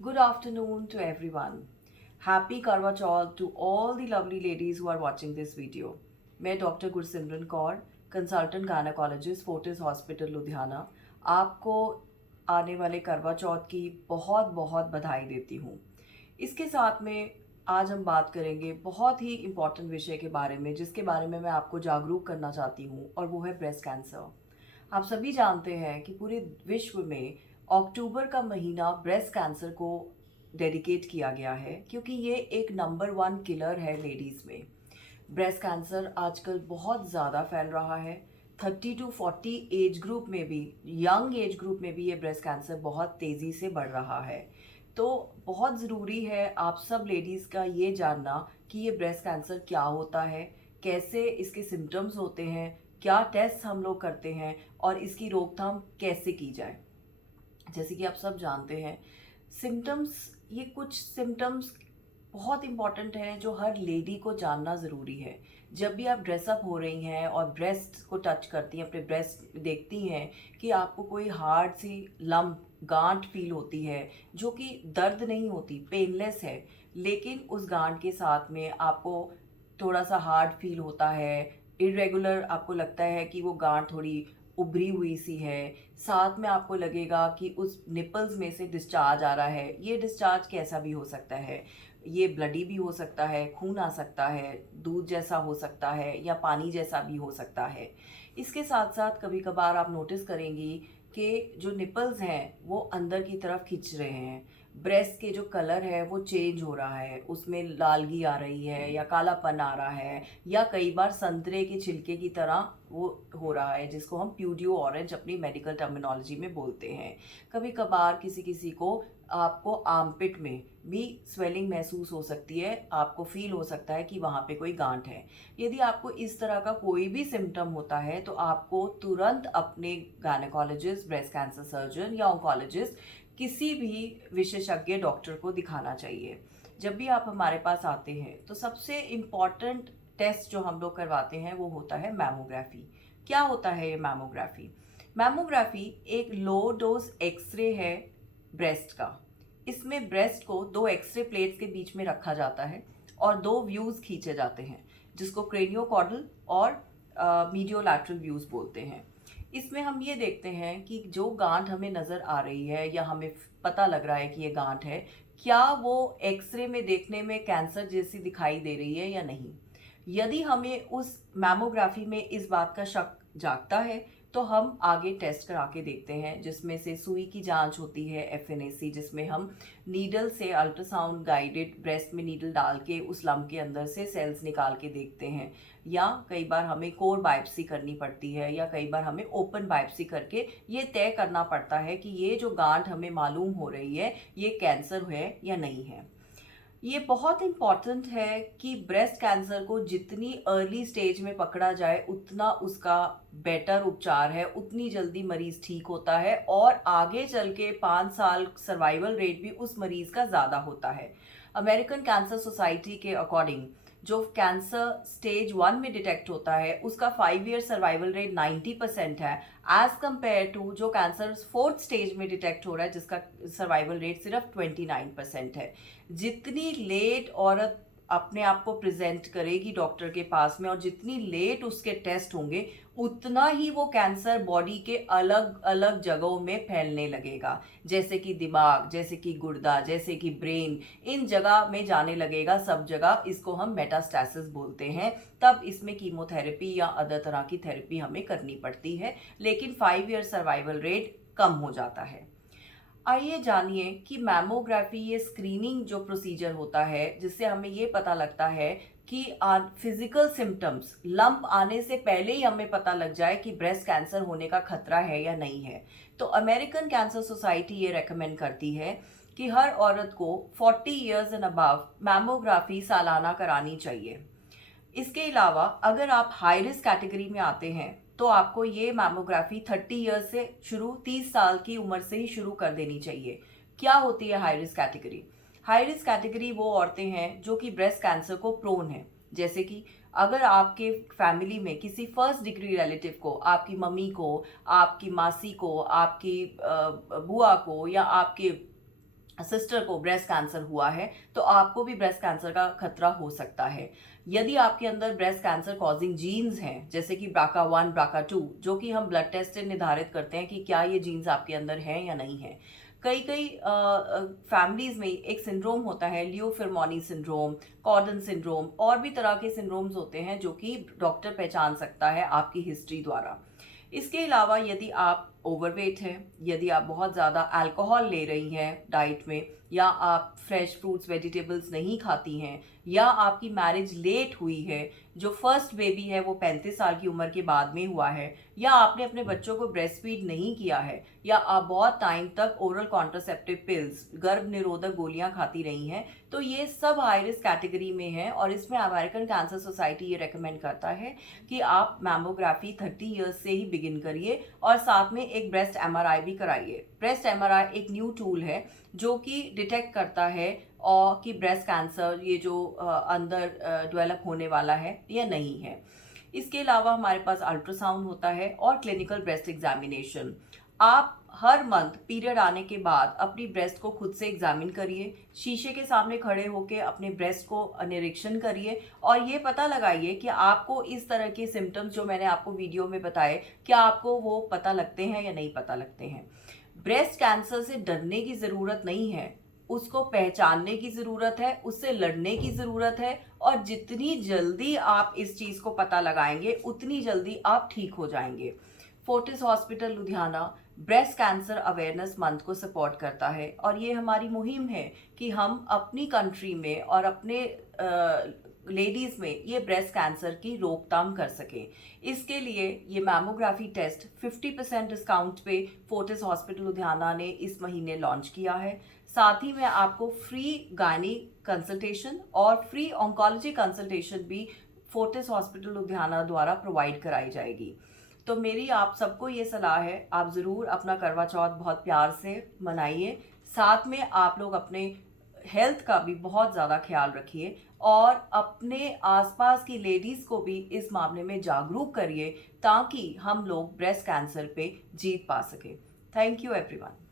Good afternoon to everyone. Happy Karwa Chauth to all the lovely ladies who are watching this video. मैं doctor Gursimran Kaur, consultant gynaecologist Fortis hospital Ludhiana, आपको आने वाले करवा चौथ की बहुत बहुत बधाई देती हूँ। इसके साथ में आज हम बात करेंगे बहुत ही इम्पॉर्टेंट विषय के बारे में, जिसके बारे में मैं आपको जागरूक करना चाहती हूँ, और वो है ब्रेस्ट कैंसर। आप सभी जानते हैं कि पूरे विश्व में अक्टूबर का महीना ब्रेस्ट कैंसर को डेडिकेट किया गया है, क्योंकि ये एक नंबर 1 किलर है लेडीज़ में। ब्रेस्ट कैंसर आजकल बहुत ज़्यादा फैल रहा है। 30 to 40 एज ग्रुप में भी, यंग एज ग्रुप में भी ये ब्रेस्ट कैंसर बहुत तेज़ी से बढ़ रहा है। तो बहुत ज़रूरी है आप सब लेडीज़ का ये जानना कि ये ब्रेस्ट कैंसर क्या होता है, कैसे इसके सिम्टम्स होते हैं, क्या टेस्ट हम लोग करते हैं और इसकी रोकथाम कैसे की जाए। जैसे कि आप सब जानते हैं, सिम्टम्स, ये कुछ सिम्टम्स बहुत इंपॉर्टेंट हैं जो हर लेडी को जानना ज़रूरी है। जब भी आप ड्रेसअप हो रही हैं और ब्रेस्ट को टच करती हैं, अपने ब्रेस्ट देखती हैं कि आपको कोई हार्ड सी लंप, गांठ फील होती है, जो कि दर्द नहीं होती, पेनलेस है, लेकिन उस गांठ के साथ में आपको थोड़ा सा हार्ड फील होता है, इरेगुलर आपको लगता है कि वो गांठ थोड़ी उभरी हुई सी है, साथ में आपको लगेगा कि उस निपल्स में से डिस्चार्ज आ रहा है। ये डिस्चार्ज कैसा भी हो सकता है, ये ब्लडी भी हो सकता है, खून आ सकता है, दूध जैसा हो सकता है, या पानी जैसा भी हो सकता है। इसके साथ साथ कभी कभार आप नोटिस करेंगी कि जो निपल्स हैं वो अंदर की तरफ खिंच रहे हैं, ब्रेस्ट के जो कलर है वो चेंज हो रहा है, उसमें लालगी आ रही है या कालापन आ रहा है, या कई बार संतरे के छिलके की तरह वो हो रहा है, जिसको हम प्यूडियो ऑरेंज अपनी मेडिकल टर्मिनोलॉजी में बोलते हैं। कभी कभार किसी किसी को आपको आर्मपिट में भी स्वेलिंग महसूस हो सकती है, आपको फील हो सकता है कि वहाँ पे कोई गांठ है। यदि आपको इस तरह का कोई भी सिम्टम होता है तो आपको तुरंत अपने गायनेकोलॉजिस्ट, ब्रेस्ट कैंसर सर्जन या ऑन्कोलॉजिस्ट, किसी भी विशेषज्ञ डॉक्टर को दिखाना चाहिए। जब भी आप हमारे पास आते हैं तो सबसे इम्पॉर्टेंट टेस्ट जो हम लोग करवाते हैं वो होता है मैमोग्राफी। क्या होता है ये मैमोग्राफी? मैमोग्राफी एक लो डोज एक्सरे है ब्रेस्ट का। इसमें ब्रेस्ट को 2 एक्सरे प्लेट्स के बीच में रखा जाता है और 2 व्यूज खींचे जाते हैं, जिसको क्रेनियोकॉर्डल और मीडियोलैटरल व्यूज बोलते हैं। इसमें हम ये देखते हैं कि जो गांठ हमें नज़र आ रही है या हमें पता लग रहा है कि ये गांठ है, क्या वो एक्सरे में देखने में कैंसर जैसी दिखाई दे रही है या नहीं। यदि हमें उस मैमोग्राफी में इस बात का शक जागता है तो हम आगे टेस्ट करा के देखते हैं, जिसमें से सुई की जांच होती है, एफएनएसी, जिसमें हम नीडल से, अल्ट्रासाउंड गाइडेड, ब्रेस्ट में नीडल डाल के उस लम्ब के अंदर से सेल्स निकाल के देखते हैं, या कई बार हमें कोर बायोप्सी करनी पड़ती है, या कई बार हमें ओपन बायोप्सी करके ये तय करना पड़ता है कि ये जो गांठ हमें मालूम हो रही है ये कैंसर है या नहीं है। ये बहुत इम्पॉर्टेंट है कि ब्रेस्ट कैंसर को जितनी अर्ली स्टेज में पकड़ा जाए उतना उसका बेटर उपचार है, उतनी जल्दी मरीज ठीक होता है, और आगे चल के 5 साल सर्वाइवल रेट भी उस मरीज का ज़्यादा होता है। अमेरिकन कैंसर सोसाइटी के अकॉर्डिंग जो कैंसर स्टेज 1 में डिटेक्ट होता है उसका 5 ईयर सर्वाइवल रेट 90% है, एज कम्पेयर टू जो कैंसर 4th स्टेज में डिटेक्ट हो रहा है जिसका सर्वाइवल रेट सिर्फ 29% है। जितनी लेट औरत अपने आप को प्रेजेंट करेगी डॉक्टर के पास में और जितनी लेट उसके टेस्ट होंगे, उतना ही वो कैंसर बॉडी के अलग अलग जगहों में फैलने लगेगा, जैसे कि दिमाग, जैसे कि गुर्दा, जैसे कि ब्रेन, इन जगह में जाने लगेगा सब जगह। इसको हम मेटास्टैसिस बोलते हैं। तब इसमें कीमोथेरेपी या अदर तरह की थेरेपी हमें करनी पड़ती है, लेकिन 5 ईयर सर्वाइवल रेट कम हो जाता है। आइए जानिए कि मैमोग्राफी ये स्क्रीनिंग जो प्रोसीजर होता है, जिससे हमें ये पता लगता है कि फिजिकल सिम्टम्स, लंप आने से पहले ही हमें पता लग जाए कि ब्रेस्ट कैंसर होने का खतरा है या नहीं है। तो अमेरिकन कैंसर सोसाइटी ये रेकमेंड करती है कि हर औरत को 40 इयर्स एंड अबव मैमोग्राफी सालाना करानी चाहिए। इसके अलावा अगर आप हाई रिस्क कैटेगरी में आते हैं तो आपको ये मैमोग्राफी 30 ईयर्स से शुरू, 30 साल की उम्र से ही शुरू कर देनी चाहिए। क्या होती है high risk category? High risk category वो औरतें हैं जो कि ब्रेस्ट कैंसर को प्रोन है। जैसे कि अगर आपके फैमिली में किसी फर्स्ट डिग्री रिलेटिव को, आपकी मम्मी को, आपकी मासी को, आपकी बुआ को, या आपके सिस्टर को ब्रेस्ट कैंसर हुआ है तो आपको भी ब्रेस्ट कैंसर का खतरा हो सकता है। यदि आपके अंदर ब्रेस्ट कैंसर कॉजिंग जीन्स हैं, जैसे कि BRCA1, BRCA2, जो कि हम ब्लड टेस्ट से निर्धारित करते हैं कि क्या ये जीन्स आपके अंदर हैं या नहीं है। कई कई फैमिलीज में एक सिंड्रोम होता है, लियो-फिरमोनी सिंड्रोम, कॉर्डन सिंड्रोम, और भी तरह के सिंड्रोम्स होते हैं जो कि डॉक्टर पहचान सकता है आपकी हिस्ट्री द्वारा। इसके अलावा यदि आप ओवरवेट हैं, यदि आप बहुत ज़्यादा अल्कोहल ले रही हैं डाइट में, या आप फ्रेश फ्रूट्स वेजिटेबल्स नहीं खाती हैं, या आपकी मैरिज लेट हुई है, जो फर्स्ट बेबी है वो 35 साल की उम्र के बाद में हुआ है, या आपने अपने बच्चों को ब्रेस्ट फीड नहीं किया है, या आप बहुत टाइम तक ओरल कॉन्ट्रासेप्टिव पिल्स, गर्भ निरोधक गोलियां खाती रही हैं, तो ये सब हाई रिस्क कैटेगरी में है। और इसमें अमेरिकन कैंसर सोसाइटी ये रेकमेंड करता है कि आप मैमोग्राफी 30 ईयर्स से ही बिगिन करिए और साथ में एक ब्रेस्ट MRI भी कराइए। ब्रेस्ट MRI एक न्यू टूल है जो कि डिटेक्ट करता है और कि ब्रेस्ट कैंसर ये जो अंदर डेवलप होने वाला है या नहीं है। इसके अलावा हमारे पास अल्ट्रासाउंड होता है और क्लिनिकल ब्रेस्ट एग्जामिनेशन। आप हर मंथ पीरियड आने के बाद अपनी ब्रेस्ट को खुद से एग्जामिन करिए, शीशे के सामने खड़े होकर अपने ब्रेस्ट को निरीक्षण करिए और ये पता लगाइए कि आपको इस तरह के सिम्टम्स जो मैंने आपको वीडियो में बताए, क्या आपको वो पता लगते हैं या नहीं पता लगते हैं। ब्रेस्ट कैंसर से डरने की ज़रूरत नहीं है, उसको पहचानने की ज़रूरत है, उससे लड़ने की ज़रूरत है, और जितनी जल्दी आप इस चीज़ को पता लगाएंगे उतनी जल्दी आप ठीक हो जाएंगे। Fortis hospital Ludhiana breast cancer awareness month को सपोर्ट करता है और ये हमारी मुहिम है कि हम अपनी कंट्री में और अपने लेडीज़ में ये ब्रेस्ट कैंसर की रोकथाम कर सकें। इसके लिए ये मैमोग्राफी टेस्ट 50% डिस्काउंट पे फोर्टिस हॉस्पिटल लुधियाना ने इस महीने लॉन्च किया है। साथ ही में आपको फ्री गायनी कंसल्टेशन और फ्री ऑन्कोलॉजी कंसल्टेशन भी फोर्टिस हॉस्पिटल लुधियाना द्वारा प्रोवाइड कराई जाएगी। तो मेरी आप सबको ये सलाह है, आप ज़रूर अपना करवा चौथ बहुत प्यार से मनाइए। साथ में आप लोग अपने हेल्थ का भी बहुत ज़्यादा ख्याल रखिए और अपने आसपास की लेडीज़ को भी इस मामले में जागरूक करिए ताकि हम लोग ब्रेस्ट कैंसर पे जीत पा सकें। Thank you everyone.